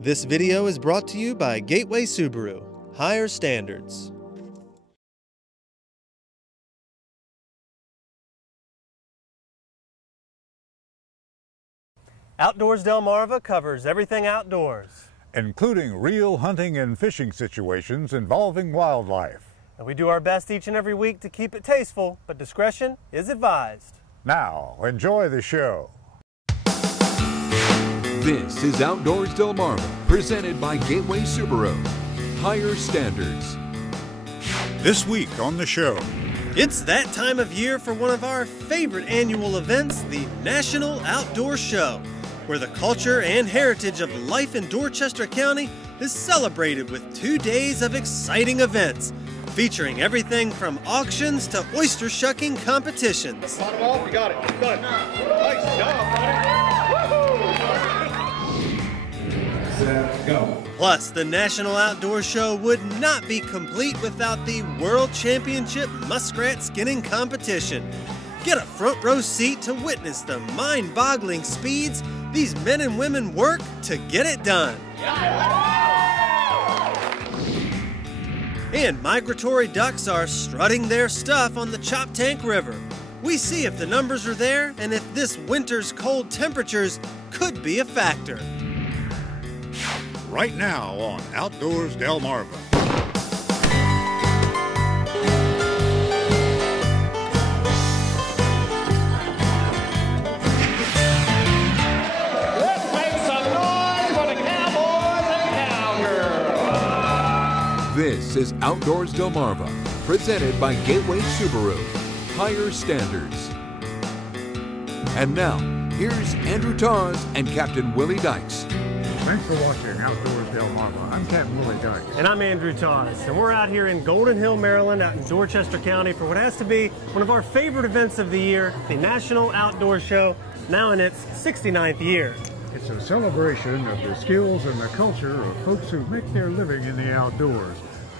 This video is brought to you by Gateway Subaru. Higher standards. Outdoors Delmarva covers everything outdoors, including real hunting and fishing situations involving wildlife. and we do our best each and every week to keep it tasteful, but discretion is advised. Now, enjoy the show. This is Outdoors Delmarva, presented by Gateway Subaru. Higher standards. This week on the show, It's that time of year for one of our favorite annual events, the National Outdoor Show, where the culture and heritage of life in Dorchester County is celebrated with 2 days of exciting events, featuring everything from auctions to oyster shucking competitions. Bottom off, you got it. Done. Nice job, buddy. Set, go. Plus, the National Outdoor Show would not be complete without the World Championship Muskrat Skinning Competition. Get a front row seat to witness the mind-boggling speeds these men and women work to get it done. And migratory ducks are strutting their stuff on the Choptank River. We see if the numbers are there and if this winter's cold temperatures could be a factor. right now on Outdoors Delmarva. Let's make some noise for the cowboys and cowgirls. This is Outdoors Delmarva, presented by Gateway Subaru. Higher standards. And now, here's Andrew Tawes and Captain Willie Dykes. Thanks for watching Outdoors Delmarva. I'm Captain Willie Dykes. And I'm Andrew Tawes, and we're out here in Golden Hill, Maryland, out in Dorchester County for what has to be one of our favorite events of the year, the National Outdoor Show, now in its 69th year. It's a celebration of the skills and the culture of folks who make their living in the outdoors,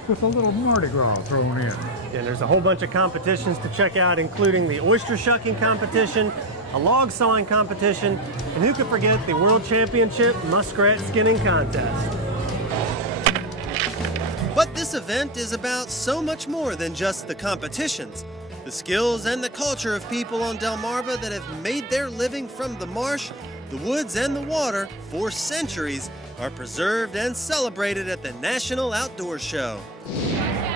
with a little Mardi Gras thrown in. And there's a whole bunch of competitions to check out, including the oyster shucking competition, a log sawing competition, and who could forget the World Championship Muskrat Skinning Contest. But this event is about so much more than just the competitions. The skills and the culture of people on Delmarva that have made their living from the marsh, the woods, and the water for centuries are preserved and celebrated at the National Outdoor Show.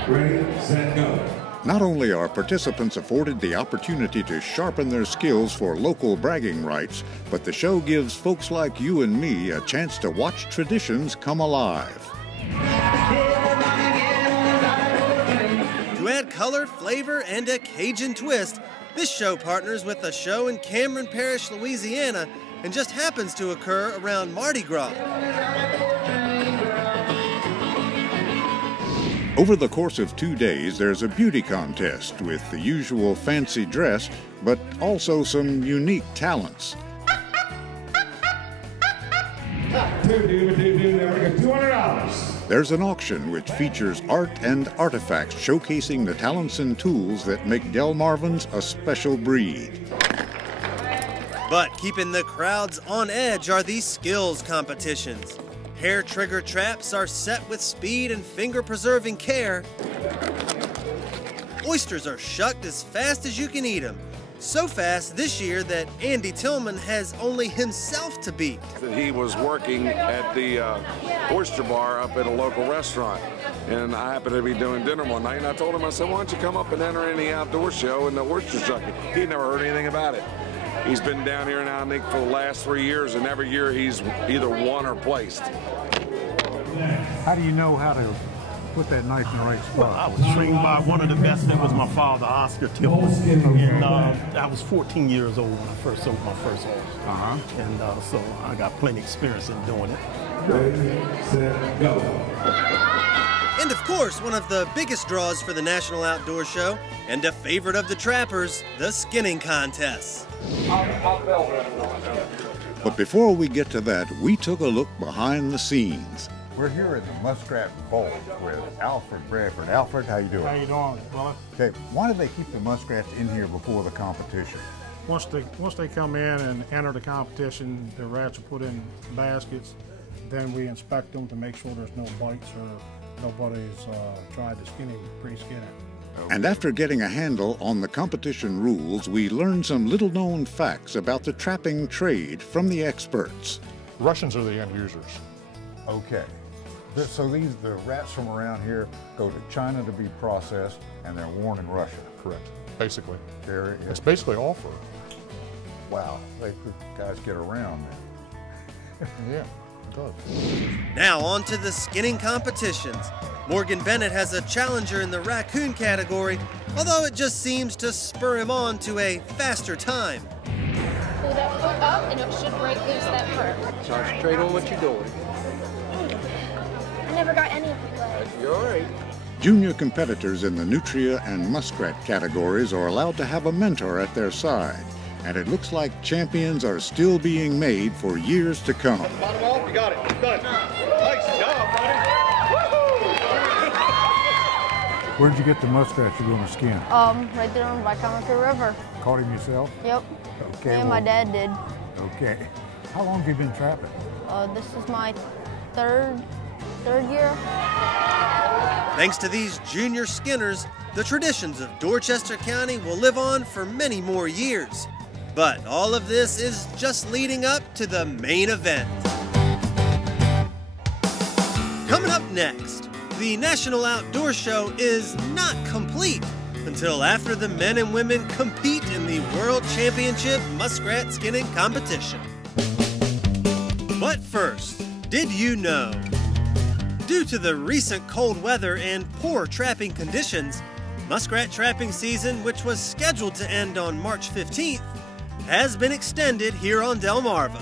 Ready, set, go. Not only are participants afforded the opportunity to sharpen their skills for local bragging rights, but the show gives folks like you and me a chance to watch traditions come alive. To add color, flavor, and a Cajun twist, this show partners with a show in Cameron Parish, Louisiana, and just happens to occur around Mardi Gras. Over the course of 2 days, there's a beauty contest with the usual fancy dress, but also some unique talents. $200. There's an auction which features art and artifacts showcasing the talents and tools that make Delmarvans a special breed. But keeping the crowds on edge are these skills competitions. Hair trigger traps are set with speed and finger-preserving care. Oysters are shucked as fast as you can eat them. So fast this year that Andy Tillman has only himself to beat. He was working at the oyster bar up at a local restaurant, and I happened to be doing dinner one night, and I told him, I said, why don't you come up and enter in the outdoor show and the oyster shucking? He'd never heard anything about it. He's been down here now, I think, for the last 3 years, and every year he's either won or placed. How do you know how to put that knife in the right spot? Well, I was trained by one of the best. That was my father, Oscar Tillman. And I was 14 years old when I first sold my first horse. And so I got plenty of experience in doing it. Ready, set, go. And of course, one of the biggest draws for the National Outdoor Show, and a favorite of the trappers, the skinning contests. But before we get to that, we took a look behind the scenes. We're here at the Muskrat Bowl with Alfred Bradford. Alfred, how you doing? How you doing, brother? Okay, why do they keep the muskrats in here before the competition? Once they come in and enter the competition, the rats are put in baskets, Then we inspect them to make sure there's no bites or nobody's tried to skin him, pre-skin it. And after getting a handle on the competition rules, we learned some little-known facts about the trapping trade from the experts. Russians are the end users. Okay. So the rats from around here go to China to be processed, and they're worn in Russia. Correct. Basically. Yeah. It's basically all fur. Wow, they guys get around then. Yeah, it does. Now on to the skinning competitions. Morgan Bennett has a challenger in the raccoon category, although it just seems to spur him on to a faster time. Pull that foot up and it should break loose that fur. Concentrate on what you're doing. I never got any of the legs. You're all right. Junior competitors in the nutria and muskrat categories are allowed to have a mentor at their side, and it looks like champions are still being made for years to come. Bottom off, you got it. Done. Nice job, buddy. Where'd you get the muskrat you're going to skin? Right there on by Comico River. Caught him yourself? Yep. Okay. Me and my dad did. Okay. How long have you been trapping? This is my third year. Thanks to these junior skinners, the traditions of Dorchester County will live on for many more years. But all of this is just leading up to the main event. Coming up next, the National Outdoor Show is not complete until after the men and women compete in the World Championship Muskrat Skinning Competition. But first, did you know? Due to the recent cold weather and poor trapping conditions, muskrat trapping season, which was scheduled to end on March 15th, has been extended here on Delmarva.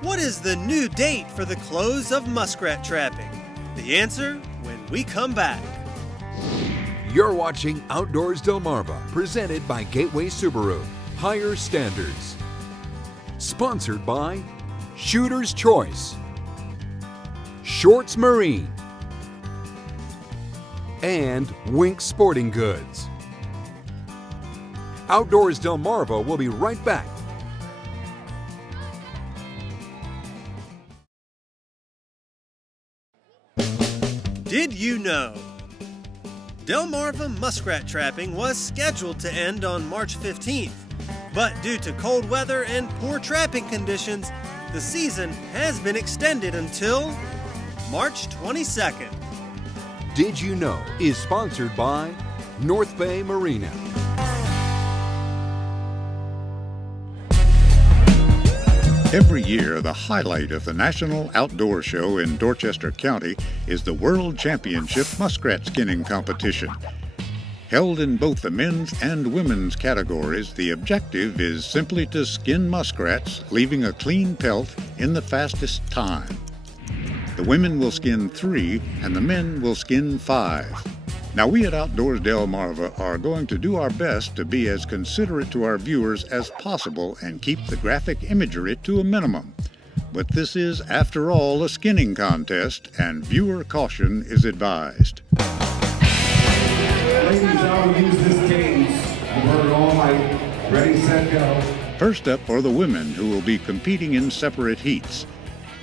What is the new date for the close of muskrat trapping? The answer when we come back. You're watching Outdoors Delmarva, presented by Gateway Subaru, Higher Standards. Sponsored by Shooter's Choice, Shorts Marine, and Wink Sporting Goods. Outdoors Delmarva will be right back. Did you know? Delmarva muskrat trapping was scheduled to end on March 15th, but due to cold weather and poor trapping conditions, the season has been extended until March 22nd. Did You Know is sponsored by North Bay Marina. Every year, the highlight of the National Outdoor Show in Dorchester County is the World Championship Muskrat Skinning Competition. Held in both the men's and women's categories, the objective is simply to skin muskrats, leaving a clean pelt in the fastest time. The women will skin 3 and the men will skin 5. Now, we at Outdoors Delmarva are going to do our best to be as considerate to our viewers as possible and keep the graphic imagery to a minimum. But this is, after all, a skinning contest, and viewer caution is advised. Ladies, I will use this cage. We're all right. Ready, set, go. First up are the women, who will be competing in separate heats.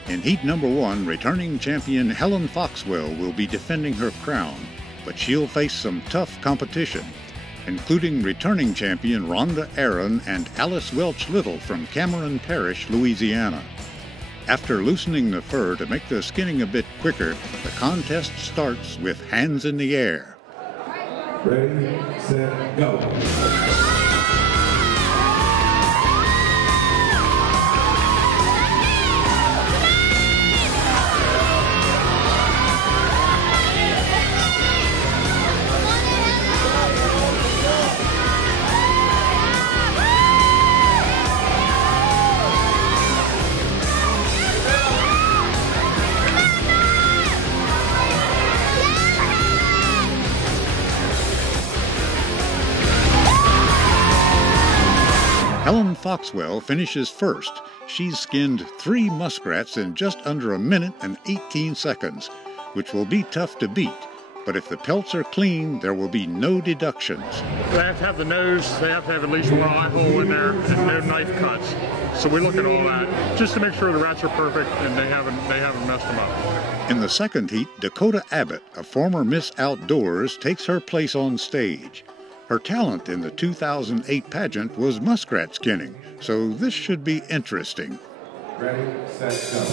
In heat number 1, returning champion Helen Foxwell will be defending her crown, but she'll face some tough competition, including returning champion Rhonda Aaron and Alice Welch Little from Cameron Parish, Louisiana. After loosening the fur to make the skinning a bit quicker, the contest starts with hands in the air. Ready, set, go. Helen Foxwell finishes first. She's skinned 3 muskrats in just under a minute and 18 seconds, which will be tough to beat. But if the pelts are clean, there will be no deductions. They have to have the nose, they have to have at least one eye hole in there, and no knife cuts. So we look at all that just to make sure the rats are perfect and they haven't messed them up. In the second heat, Dakota Abbott, a former Miss Outdoors, takes her place on stage. Her talent in the 2008 pageant was muskrat skinning, so this should be interesting. Ready, set, go.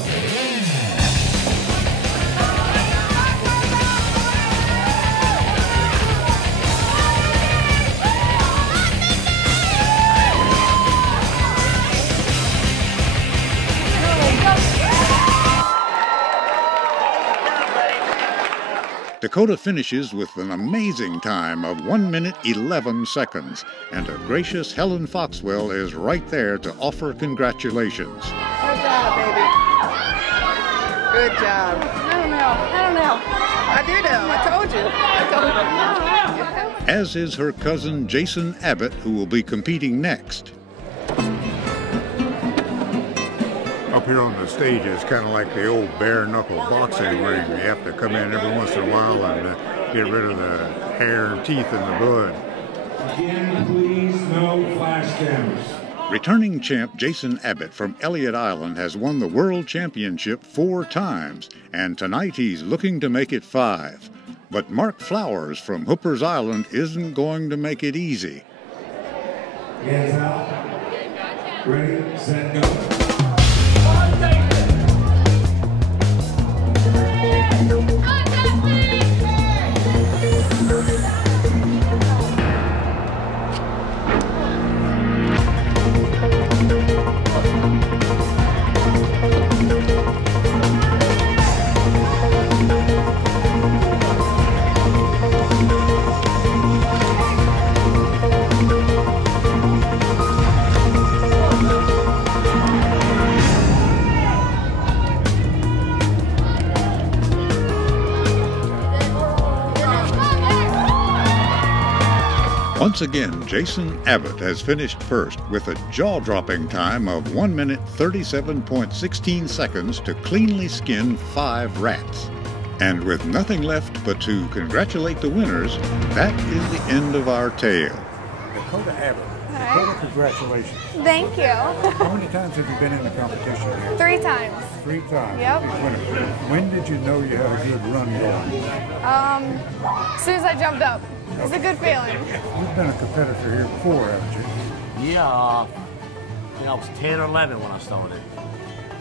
Dakota finishes with an amazing time of 1 minute 11 seconds, and a gracious Helen Foxwell is right there to offer congratulations. Good job, baby. Good job. I don't know. I do know. I told you. As is her cousin Jason Abbott, who will be competing next. Up here on the stage, it's kind of like the old bare-knuckle boxing ring. You have to come in every once in a while and get rid of the hair and teeth and the blood. Again, please, no flash cameras. Returning champ Jason Abbott from Elliott Island has won the World Championship 4 times, and tonight he's looking to make it 5. But Mark Flowers from Hooper's Island isn't going to make it easy. Hands out. Ready, set, go. Once again, Jason Abbott has finished first with a jaw-dropping time of 1 minute 37.16 seconds to cleanly skin 5 rats. And with nothing left but to congratulate the winners, that is the end of our tale. Dakota Abbott. Dakota, congratulations. Thank you. How many times have you been in the competition here? 3 times. 3 times? Yep. When did you know you had a good run going? As soon as I jumped up. It was a good feeling. You've been a competitor here before, haven't you? Yeah, I was 10 or 11 when I started.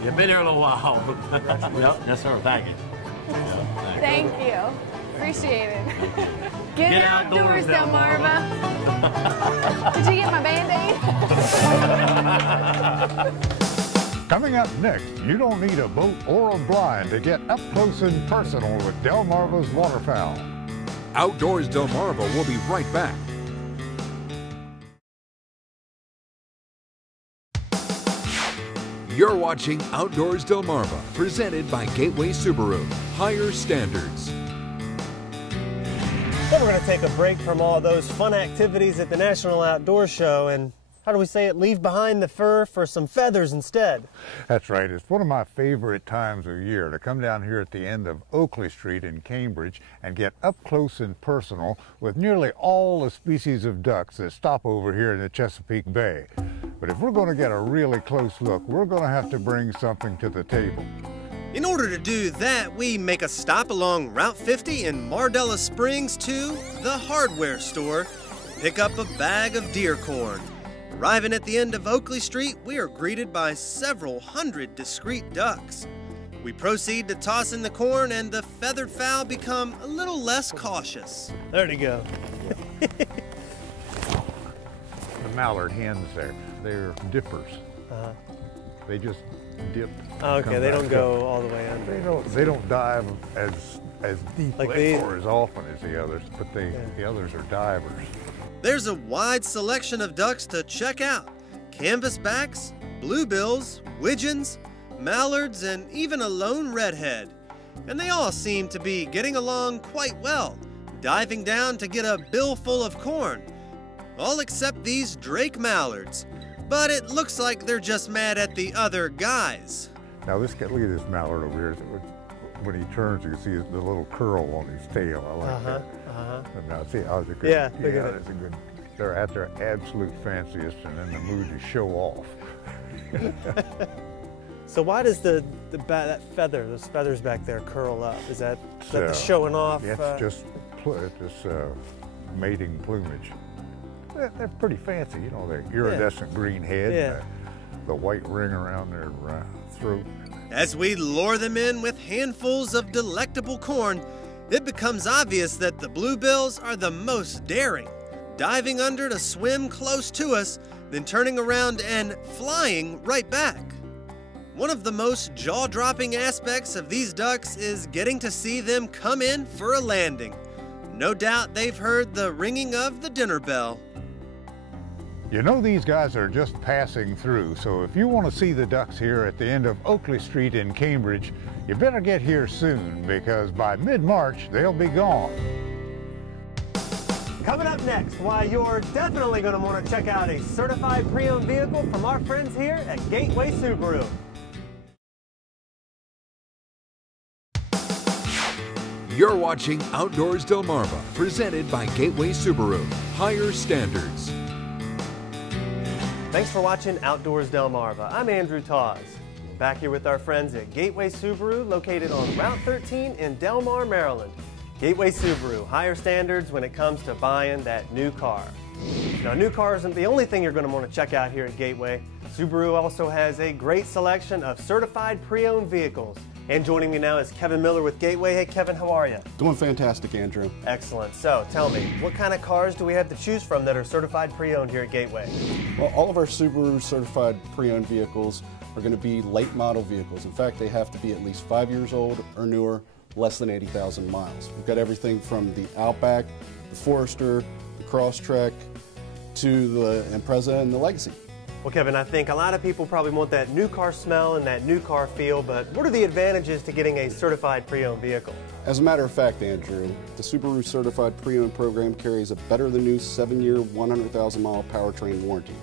You've been here a little while. Yep, yes, sir. Thank you. Thank you. Appreciate it. Get outdoors, Delmarva. Did you get my Band-Aid? Coming up next, you don't need a boat or a blind to get up close and personal with Delmarva's waterfowl. Outdoors Delmarva will be right back. You're watching Outdoors Delmarva, presented by Gateway Subaru. Higher standards. Then we're going to take a break from all those fun activities at the National Outdoor Show and, how do we say it, leave behind the fur for some feathers instead. That's right. It's one of my favorite times of year to come down here at the end of Oakley Street in Cambridge and get up close and personal with nearly all the species of ducks that stop over here in the Chesapeake Bay. But if we're going to get a really close look, we're going to have to bring something to the table. In order to do that, we make a stop along Route 50 in Mardella Springs to the hardware store, pick up a bag of deer corn. Arriving at the end of Oakley Street, we are greeted by several hundred discreet ducks. We proceed to toss in the corn, and the feathered fowl become a little less cautious. There they go. The mallard hens there, they're dippers. They just dip. Okay, they don't go all the way under. They don't dive as deeply like or as often as the others, but the others are divers. There's a wide selection of ducks to check out. Canvasbacks, bluebills, widgeons, mallards, and even a lone redhead. And they all seem to be getting along quite well, diving down to get a bill full of corn. All except these Drake mallards. But it looks like they're just mad at the other guys. Now look at this mallard over here. When he turns, you can see the little curl on his tail. I like that. And now see, how's it good? Yeah, look at that's a good. They're at their absolute fanciest and in the mood to show off. So why does that feather, those feathers back there, curl up? Is that the showing off? It's just mating plumage. They're pretty fancy, you know, the iridescent green head, and the white ring around their throat. As we lure them in with handfuls of delectable corn, it becomes obvious that the bluebills are the most daring, diving under to swim close to us, then turning around and flying right back. One of the most jaw-dropping aspects of these ducks is getting to see them come in for a landing. No doubt they've heard the ringing of the dinner bell. You know these guys are just passing through, so if you want to see the ducks here at the end of Oakley Street in Cambridge, you better get here soon, because by mid-March they'll be gone. Coming up next, why you're definitely going to want to check out a certified pre-owned vehicle from our friends here at Gateway Subaru. You're watching Outdoors Delmarva, presented by Gateway Subaru. Higher standards. Thanks for watching Outdoors Delmarva. I'm Andrew Tawes. Back here with our friends at Gateway Subaru, located on Route 13 in Delmar, Maryland. Gateway Subaru, higher standards when it comes to buying that new car. Now, new car isn't the only thing you're going to want to check out here at Gateway. Subaru also has a great selection of certified pre-owned vehicles. And joining me now is Kevin Miller with Gateway. Hey Kevin, how are you? Doing fantastic, Andrew. Excellent. So tell me, what kind of cars do we have to choose from that are certified pre-owned here at Gateway? Well, all of our Subaru certified pre-owned vehicles are going to be late model vehicles. In fact, they have to be at least 5 years old or newer, less than 80,000 miles. We've got everything from the Outback, the Forester, the Crosstrek, to the Impreza and the Legacy. Well, Kevin, I think a lot of people probably want that new car smell and that new car feel, but what are the advantages to getting a certified pre-owned vehicle? As a matter of fact, Andrew, the Subaru Certified Pre-Owned program carries a better-than-new 7-year, 100,000-mile powertrain warranty.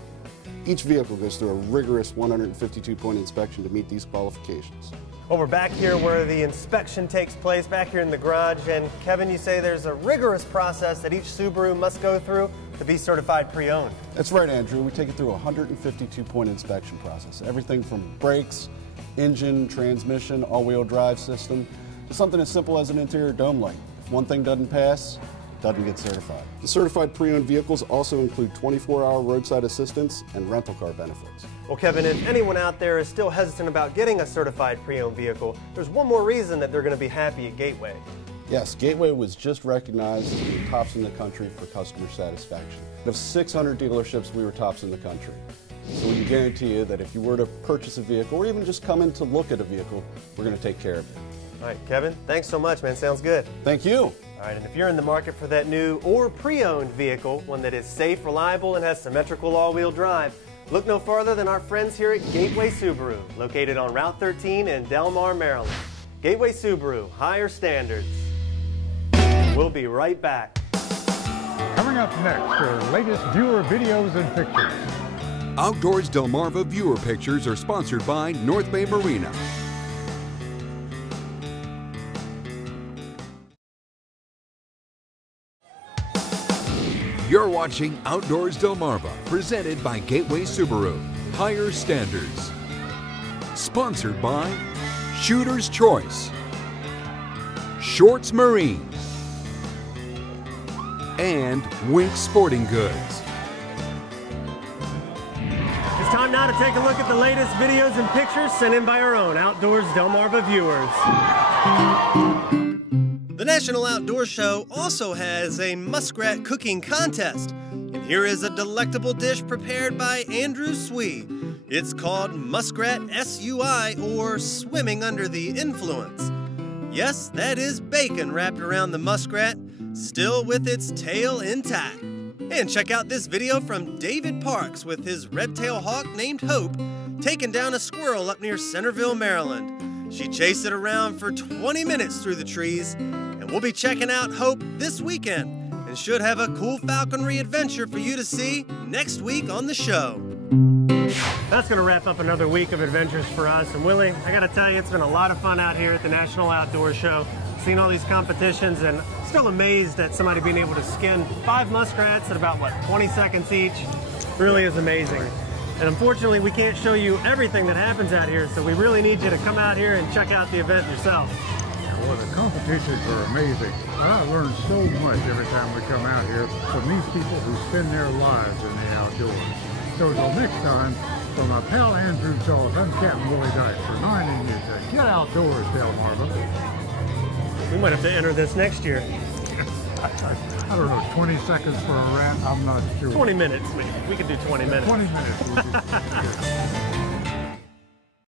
Each vehicle goes through a rigorous 152-point inspection to meet these qualifications. Well, we're back here where the inspection takes place, back here in the garage, and Kevin, you say there's a rigorous process that each Subaru must go through to be certified pre-owned. That's right, Andrew. We take it through a 152-point inspection process. Everything from brakes, engine, transmission, all-wheel drive system, to something as simple as an interior dome light. If one thing doesn't pass, it doesn't get certified. The certified pre-owned vehicles also include 24-hour roadside assistance and rental car benefits. Well, Kevin, if anyone out there is still hesitant about getting a certified pre-owned vehicle, there's one more reason that they're going to be happy at Gateway. Yes, Gateway was just recognized as the tops in the country for customer satisfaction. Out of 600 dealerships, we were tops in the country. So we can guarantee you that if you were to purchase a vehicle or even just come in to look at a vehicle, we're going to take care of you. All right, Kevin, thanks so much, man. Sounds good. Thank you. All right, and if you're in the market for that new or pre-owned vehicle, one that is safe, reliable, and has symmetrical all-wheel drive, look no farther than our friends here at Gateway Subaru, located on Route 13 in Delmar, Maryland. Gateway Subaru, higher standards. We'll be right back. Coming up next are latest viewer videos and pictures. Outdoors Delmarva viewer pictures are sponsored by North Bay Marina. You're watching Outdoors Delmarva, presented by Gateway Subaru. Higher standards. Sponsored by Shooter's Choice, Shorts Marine, and Wink Sporting Goods. It's time now to take a look at the latest videos and pictures sent in by our own Outdoors Delmarva viewers. The National Outdoor Show also has a muskrat cooking contest, and here is a delectable dish prepared by Andrew Swee. It's called Muskrat SUI, or Swimming Under the Influence. Yes, that is bacon wrapped around the muskrat, still with its tail intact. And check out this video from David Parks with his red-tailed hawk named Hope taking down a squirrel up near Centerville, Maryland. She chased it around for 20 minutes through the trees, and we'll be checking out Hope this weekend and should have a cool falconry adventure for you to see next week on the show. That's going to wrap up another week of adventures for us. And Willie, I got to tell you, it's been a lot of fun out here at the National Outdoor Show, seeing all these competitions, and still amazed at somebody being able to skin 5 muskrats at about, what, 20 seconds each. Really is amazing. And unfortunately, we can't show you everything that happens out here, so we really need you to come out here and check out the event yourself. Well, the competitions are amazing. I learn so much every time we come out here from these people who spend their lives in the outdoors. So until next time, from my pal Andrew Charles, I'm Captain Willie Dyke, reminding you to get outdoors, Delmarva. We might have to enter this next year. I don't know, 20 seconds for a rant? I'm not sure. 20 minutes. We could do 20 minutes. 20 minutes.